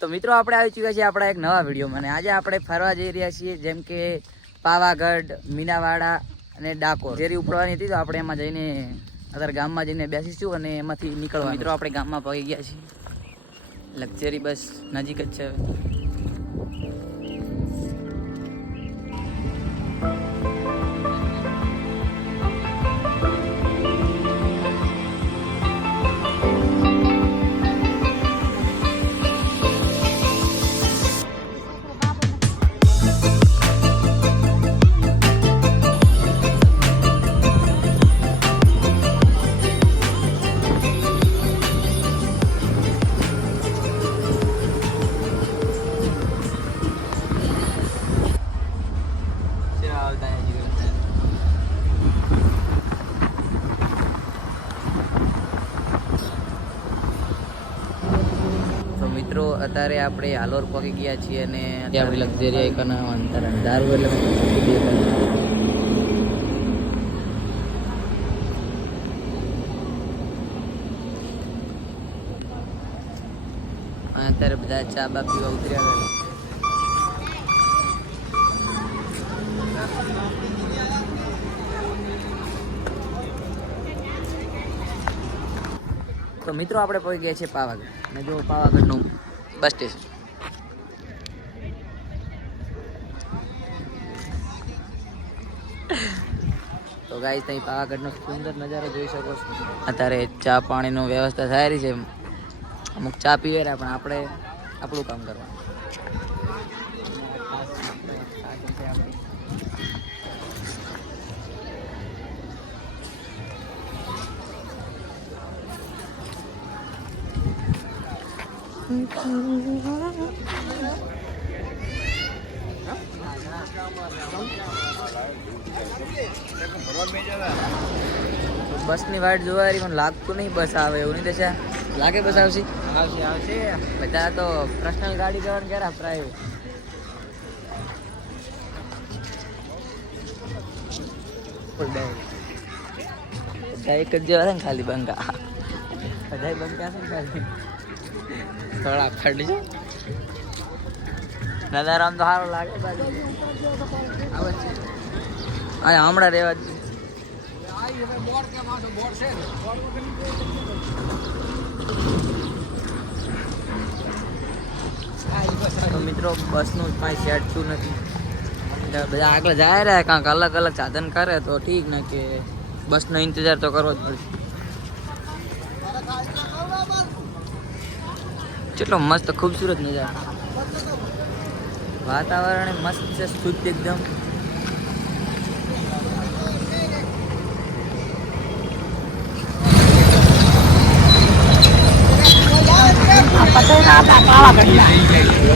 તો મિત્રો આપણે આવી ચૂક્યા છીએ આપણા એક નવા વિડીયોમાં અને આજે આપણે ફરવા જઈ રહ્યા છીએ જેમ કે પાવાગઢ, મીનાવાડા અને ડાકોર. ફેરી ઉપડવાની હતી તો આપણે એમાં જઈને અત્યારે ગામમાં જઈને બેસીશું અને એમાંથી નીકળવા. મિત્રો આપણે ગામમાં પહોંચી ગયા છીએ. લક્ઝરી બસ નજીક જ છે. મિત્રો અત્યારે આપણે હાલોર પહોંચી ગયા છીએ અને આપણી લક્ઝરી આઈકન અંતર દારૂ એટલે અત્યારે બધા ચા બા પીવા ઉતર્યા ગયા. તો મિત્રો આપણે પહોંચી ગયા છીએ પાવાગઢ અને જો પાવાગઢનું બસ સ્ટેશન. તો ગાઈસ અહીં પાવાગઢનો સુંદર નજારો જોઈ શકો છો. અત્યારે ચા પાણીનો વ્યવસ્થા થઈ રહી છે. અમુક ચા પીવે રહ્યા પણ આપણે આપણું કામ કરવાનું. બસની વાટ જોવા મને લાગતું નહીં બસ આવે એવું નહીં થશે. લાગે બસ આવશે આવશે. બધા તો પર્સનલ ગાડી કરવાનું ક્યારે પ્રાઇવેટ. બધા એક જ જેવા છે ને ખાલી બંકા. બધા બંકા છે ને ખાલી થોડા ફડ છે. નજારો આમ તો સારો લાગે બાજુ આવે છે. હા હમણાં રહેવા જ તો મિત્રો બસનું કાંઈ સેટ થયું નથી. બધા આગળ જાય રહ્યા કાંક અલગ અલગ સાધન કરે તો ઠીક ને કે બસનો ઇંતજાર તો કરવો જ પડશે. કેટલો મસ્ત ખૂબસૂરત નજારો. વાતાવરણ મસ્ત છે, શુદ્ધ એકદમ.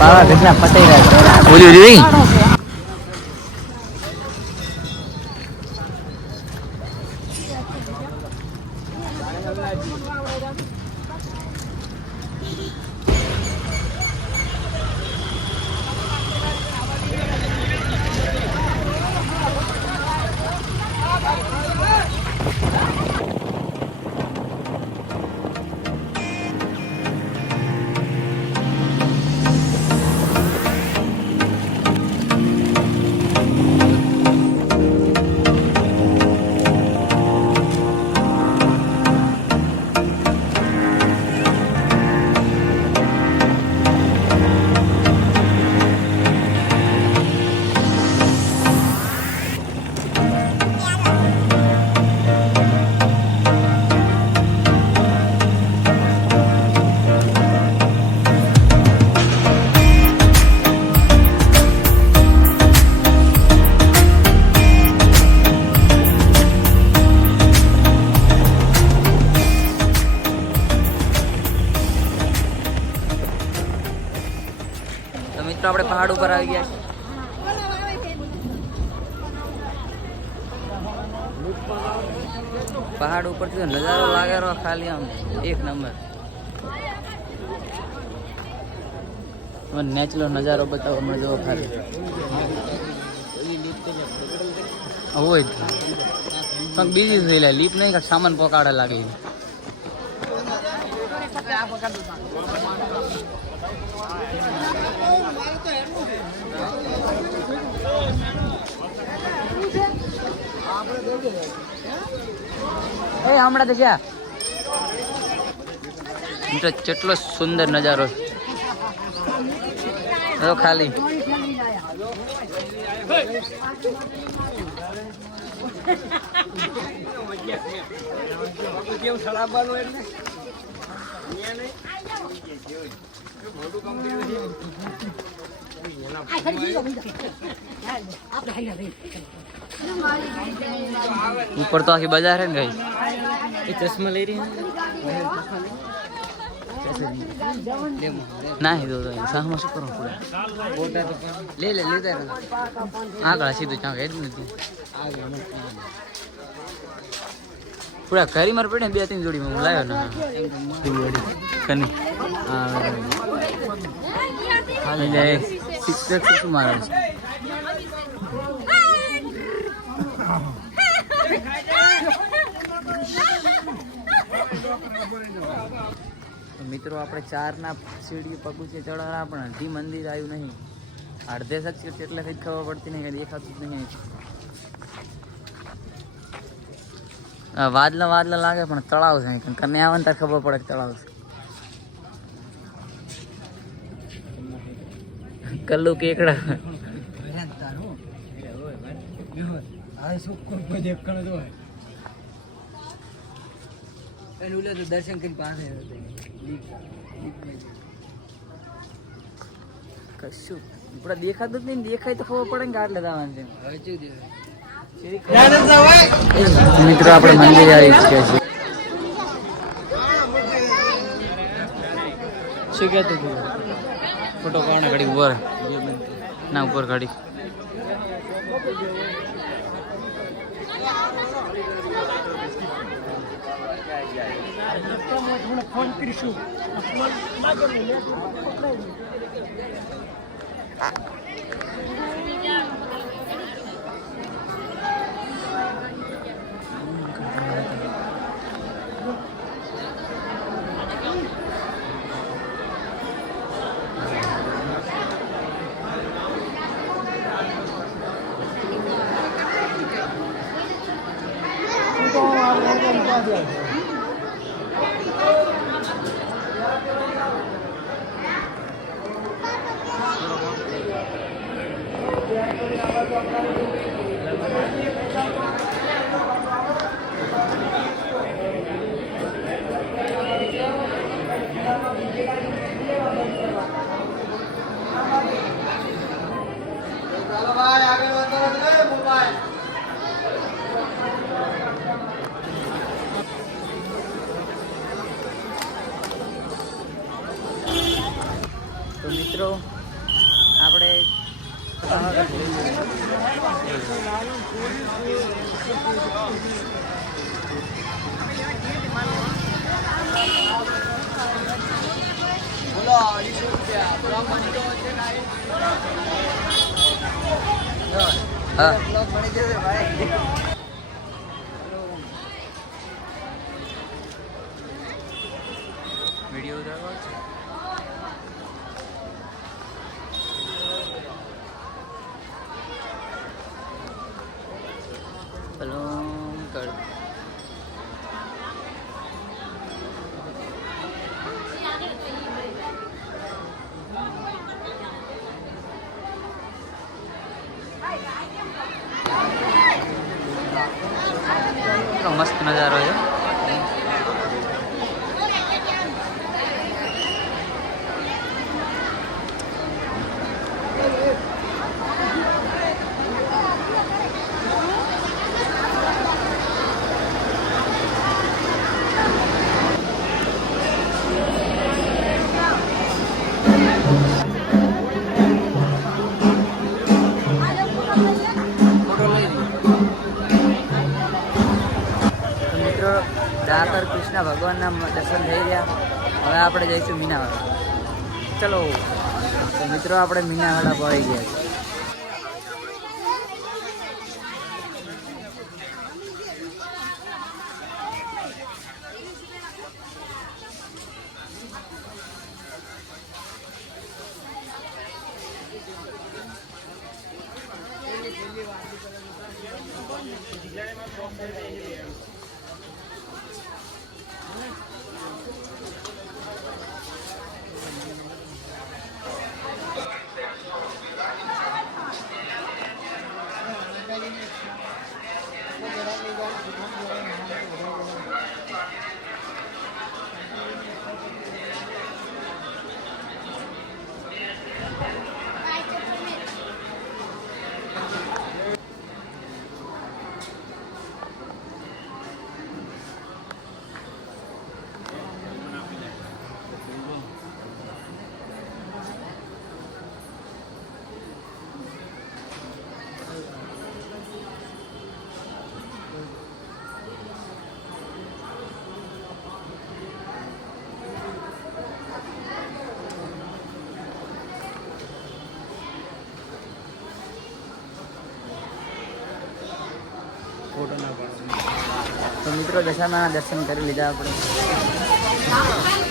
પાવાગઢના પતૈરા બોલ્યું જોઈ. આપણે પહાડ ઉપર આવી ગયા છીએ. પહાડ ઉપરથી નજારો લાગેલો ખાલી આમ એક નંબર. નેચરલ નજારો બતાવો મને જો ખાલી હોય કંઈક બીજી થઈ લે લીપ નહીં, કાંઈક સામાન પકાડે લાગે. હમણાં તો છે મિત્રો, કેટલો સુંદર નજારો ખાલી. ऊपर तो आखी बाजार है ना गाइस. ये चश्मा ले रही है ना ही दो साहमा શું કરો પૂરા લે લે લેતા રહો આગળ સીધું ચાંગ હેડ નથી પૂરા ઘરી માર પડે 2-3 જોડી હું લાવ્યો ને કની ખાલી લે સિક્સ શું મારે મિત્રો આપણે 4 ના સીડી પગું છે ચડાવવા પણ હજી મંદિર આવ્યું નહીં. અડધે સચ એટલે કંઈ ખબર પડતી નહીં, દેખાતું જ નહીં. વાદલા વાદલા લાગે પણ તળાવ છે. કને આવે ને ત્યારે ખબર પડે કે તળાવ છે. કલ્લુ કેકડા દર્શન કરી પાસે કશું આપડે દેખાતું જ નહીં. દેખાય તો ખબર પડે ને કે આટલે જવાનું છે. મિત્રો આપણે મંદિરે આવી છીએ. શું કહેતું હતું? ફોટો પાડને ઘડી ઉપર ના ઉપર ઘડી ફોન કરીશું. તો મિત્રો આપણે વિડીયો ઉતારવા છે. મસ્ત નજારો છે. ડાકર કૃષ્ણ ભગવાનના દર્શન થઈ ગયા. હવે આપણે જઈશું મીનાવાડા. ચલો તો મિત્રો આપણે મીનાવાડા પહોંચી ગયા છીએ. તો મિત્રો દશામાના દર્શન કરી લીધા આપણે.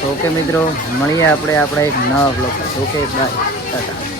તો ઓકે મિત્રો, મળીએ આપણે આપણા એક નવા બ્લોગ. Okay bye, Tata.